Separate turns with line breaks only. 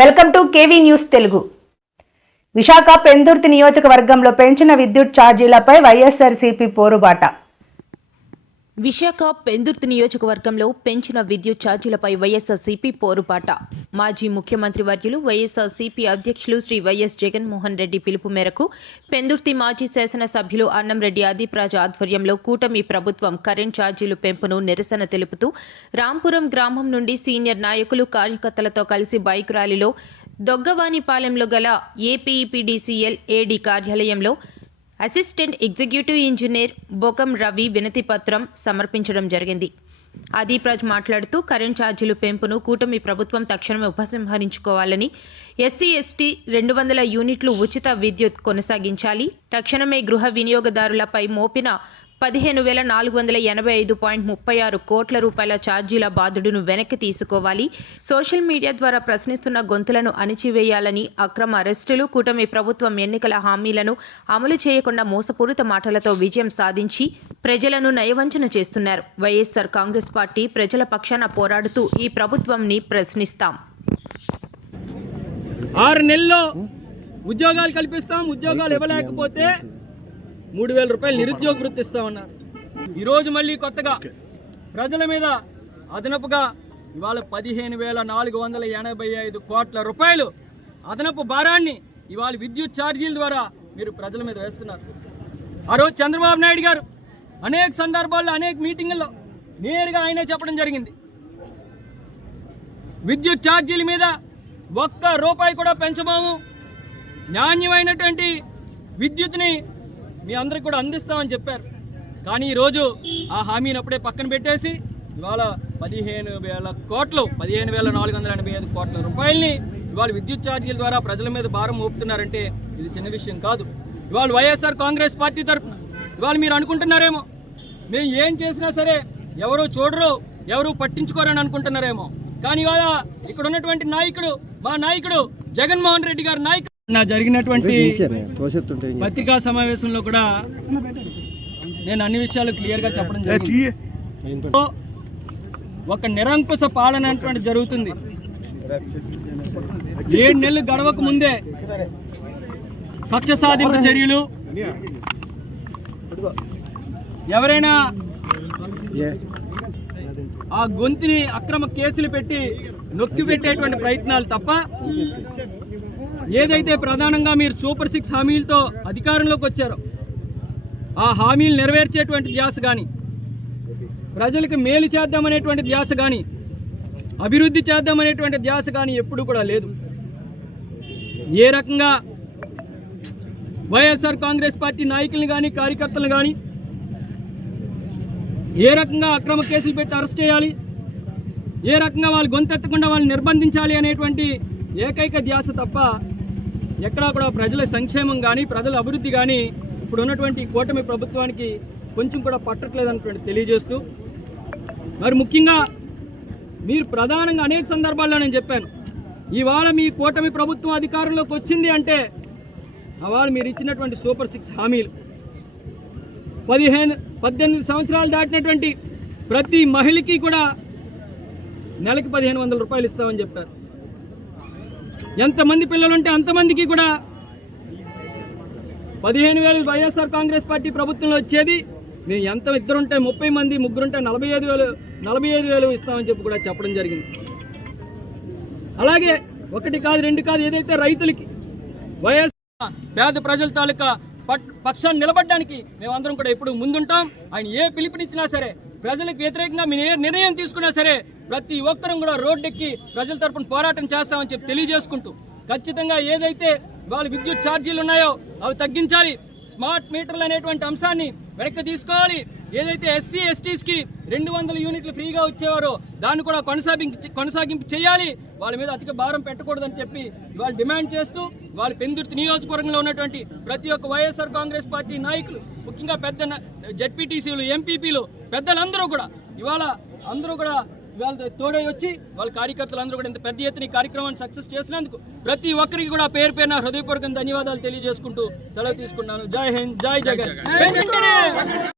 Welcome to KV news Telugu. Visakha Pendurthi నియోజకవర్గంలో పెంచిన విద్యుత్ ఛార్జీలపై వైఎస్ఆర్సీపీ పోరుబాట.
విశాఖ పెందుర్తి నియోజకవర్గంలో పెంచిన విద్యుత్ ఛార్జీలపై వైఎస్ఆర్సీపీ పోరుబాట. మాజీ ముఖ్యమంత్రి వర్యులు వైఎస్ఆర్సీపీ అధ్యక్షులు శ్రీ వైఎస్ జగన్మోహన్ రెడ్డి పిలుపు మేరకు పెందుర్తి మాజీ శాసనసభ్యులు అన్నంరెడ్డి ఆదిప్రాజ ఆధ్వర్యంలో కూటమి ప్రభుత్వం కరెంట్ ఛార్జీలు పెంపును నిరసన తెలుపుతూ రాంపురం గ్రామం నుండి సీనియర్ నాయకులు కార్యకర్తలతో కలిసి బైక్ ర్యాలీలో దొగ్గవానిపాలెంలో గల ఏపీఈపీడీసీఎల్ ఏడీ కార్యాలయంలో assistant executive engineer Bokam Ravi వినతిపత్రం సమర్పించడం జరిగింది. అదీప్ రాజ్ మాట్లాడుతూ కరెంట్ ఛార్జీలు పెంపును కూటమి ప్రభుత్వం తక్షణమే ఉపసంహరించుకోవాలని ఎస్సీ ఎస్టీ రెండు వందల యూనిట్లు ఉచిత విద్యుత్ కొనసాగించాలి తక్షణమే గృహ వినియోగదారులపై మోపిన పదిహేను వేల నాలుగు వందల ఎనభై ఐదు పాయింట్ ముప్పై ఆరు కోట్ల రూపాయల ఛార్జీల బాధుడును వెనక్కి తీసుకోవాలి. సోషల్ మీడియా ద్వారా ప్రశ్నిస్తున్న గొంతులను అణిచివేయాలని అక్రమ అరెస్టులు కూటమి ప్రభుత్వం ఎన్నికల హామీలను అమలు చేయకుండా మోసపూరిత మాటలతో విజయం సాధించి ప్రజలను నయవంచన చేస్తున్నారు. వైఎస్ఆర్ కాంగ్రెస్ పార్టీ ప్రజల పక్షాన పోరాడుతూ ఈ ప్రభుత్వంని ప్రశ్నిస్తాం.
ఆరు నెలల్లో ఉద్యోగాలు కల్పిస్తాం ఉద్యోగాలు ఇవ్వలేకపోతే మూడు వేల రూపాయలు నిరుద్యోగ వృత్తి ఇస్తామన్నారు. ఈరోజు మళ్ళీ కొత్తగా ప్రజల మీద అదనపుగా ఇవాళ పదిహేను వేల నాలుగు వందల ఎనభై ఐదు కోట్ల రూపాయలు అదనపు భారాన్ని ఇవాళ విద్యుత్ ఛార్జీల ద్వారా మీరు ప్రజల మీద వేస్తున్నారు. ఆ రోజు చంద్రబాబు నాయుడు గారు అనేక సందర్భాల్లో అనేక మీటింగుల్లో నేరుగా ఆయనే చెప్పడం జరిగింది. విద్యుత్ ఛార్జీల మీద ఒక్క రూపాయి కూడా పెంచబోము. నాణ్యమైనటువంటి విద్యుత్ని మీ అందరికి కూడా అందిస్తామని చెప్పారు. కానీ ఈరోజు ఆ హామీని అప్పుడే పక్కన పెట్టేసి ఇవాళ పదిహేను వేల కోట్లు పదిహేను వేల నాలుగు వందల ఎనభై ఐదు కోట్ల రూపాయల్ని ఇవాళ విద్యుత్ ఛార్జీల ద్వారా ప్రజల మీద భారం మోపుతున్నారంటే ఇది చిన్న విషయం కాదు. ఇవాళ వైఎస్ఆర్ కాంగ్రెస్ పార్టీ తరఫున ఇవాళ మీరు అనుకుంటున్నారేమో. మేము ఏం చేసినా సరే ఎవరు చూడరు ఎవరు పట్టించుకోరని అనుకుంటున్నారేమో. కానీ ఇవాళ ఇక్కడ ఉన్నటువంటి నాయకుడు మా నాయకుడు జగన్మోహన్ రెడ్డి గారి నాయకుడు నా జరిగినటువంటి. పత్రికా సమావేశంలో కూడా నేను అన్ని విషయాలు క్లియర్గా చెప్పడం జరిగింది. ఒక నిరంకుశ పాలన అటువంటి జరుగుతుంది. ఏడు నెలలు గడవక ముందే కక్ష సాధింపు చర్యలు ఎవరైనా ఆ గొంతుని అక్రమ కేసులు పెట్టి నొక్కి పెట్టేటువంటి ప్రయత్నాలు తప్ప ఏదైతే ప్రధానంగా మీరు సూపర్ సిక్స్ హామీలతో అధికారంలోకి వచ్చారో ఆ హామీలు నెరవేర్చేటువంటి ధ్యాస కానీ ప్రజలకు మేలు చేద్దామనేటువంటి ధ్యాస కానీ అభివృద్ధి చేద్దామనేటువంటి ధ్యాస కానీ ఎప్పుడు కూడా లేదు. ఏ రకంగా వైఎస్ఆర్ కాంగ్రెస్ పార్టీ నాయకులను కానీ కార్యకర్తలను కానీ ఏ రకంగా అక్రమ కేసులు పెట్టి అరెస్ట్ చేయాలి ఏ రకంగా వాళ్ళు గొంతెత్తకుండా వాళ్ళని నిర్బంధించాలి అనేటువంటి ఏకైక ధ్యాస తప్ప ఎక్కడా కూడా ప్రజల సంక్షేమం కానీ ప్రజల అభివృద్ధి కానీ ఇప్పుడు ఉన్నటువంటి కూటమి ప్రభుత్వానికి కొంచెం కూడా పట్టట్లేదన్నటువంటి తెలియజేస్తూ మరి ముఖ్యంగా మీరు ప్రధానంగా అనేక సందర్భాల్లో నేను చెప్పాను ఇవాళ మీ కూటమి ప్రభుత్వం అధికారంలోకి వచ్చింది అంటే అవాళ మీరు ఇచ్చినటువంటి సూపర్ సిక్స్ హామీలు. పదిహేను పద్దెనిమిది సంవత్సరాలు దాటినటువంటి ప్రతి మహిళకి కూడా నెలకి పదిహేను వందల రూపాయలు ఇస్తామని చెప్పారు. ఎంతమంది పిల్లలు ఉంటే అంతమందికి కూడా పదిహేను వేలు వైఎస్ఆర్ కాంగ్రెస్ పార్టీ ప్రభుత్వంలో వచ్చేది మేము ఎంత ఇద్దరుంటే ముప్పై మంది ముగ్గురుంటే నలభై ఐదు వేలు నలభై ఐదు వేలు ఇస్తామని చెప్పి కూడా చెప్పడం జరిగింది. అలాగే ఒకటి కాదు రెండు కాదు ఏదైతే రైతులకి వైఎస్ పేద ప్రజల తాలూకా పట్- పక్షాన్ని నిలబడడానికి మేమందరం కూడా ఎప్పుడు ముందుంటాం. ఆయన ఏ పిలుపునిచ్చినా సరే ప్రజలకు వ్యతిరేకంగా మీ నిర్ణయం తీసుకున్నా సరే ప్రతి ఒక్కరం కూడా రోడ్డెక్కి ప్రజల తరపున పోరాటం చేస్తామని చెప్పి తెలియజేసుకుంటూ ఖచ్చితంగా ఏదైతే వాళ్ళ విద్యుత్ ఛార్జీలు ఉన్నాయో అవి తగ్గించాలి. స్మార్ట్ మీటర్లు అనేటువంటి అంశాన్ని వెనక్కి తీసుకోవాలి. ఏదైతే ఎస్సీ ఎస్టీస్కి రెండు వందల యూనిట్లు ఫ్రీగా వచ్చేవారో దాన్ని కూడా కొనసాగించి కొనసాగింపు చేయాలి. వాళ్ళ మీద అధిక భారం పెట్టకూడదని చెప్పి ఇవాళ డిమాండ్ చేస్తూ వాళ్ళ పెందుర్తి నియోజకవర్గంలో ఉన్నటువంటి ప్రతి ఒక్క వైఎస్ఆర్ కాంగ్రెస్ పార్టీ నాయకులు ముఖ్యంగా పెద్ద జడ్పీటీసీలు ఎంపీపీలు పెద్దలందరూ కూడా ఇవాళ అందరూ కూడా ఇవాళ తోడై వచ్చి వాళ్ళ కార్యకర్తలు అందరూ కూడా ఇంత పెద్ద ఎత్తున కార్యక్రమాన్ని సక్సెస్ చేసినందుకు ప్రతి ఒక్కరికి కూడా పేరు పేరున హృదయపూర్వక ధన్యవాదాలు తెలియజేసుకుంటూ సెలవు తీసుకున్నాను జై హింద్ జై జగన్.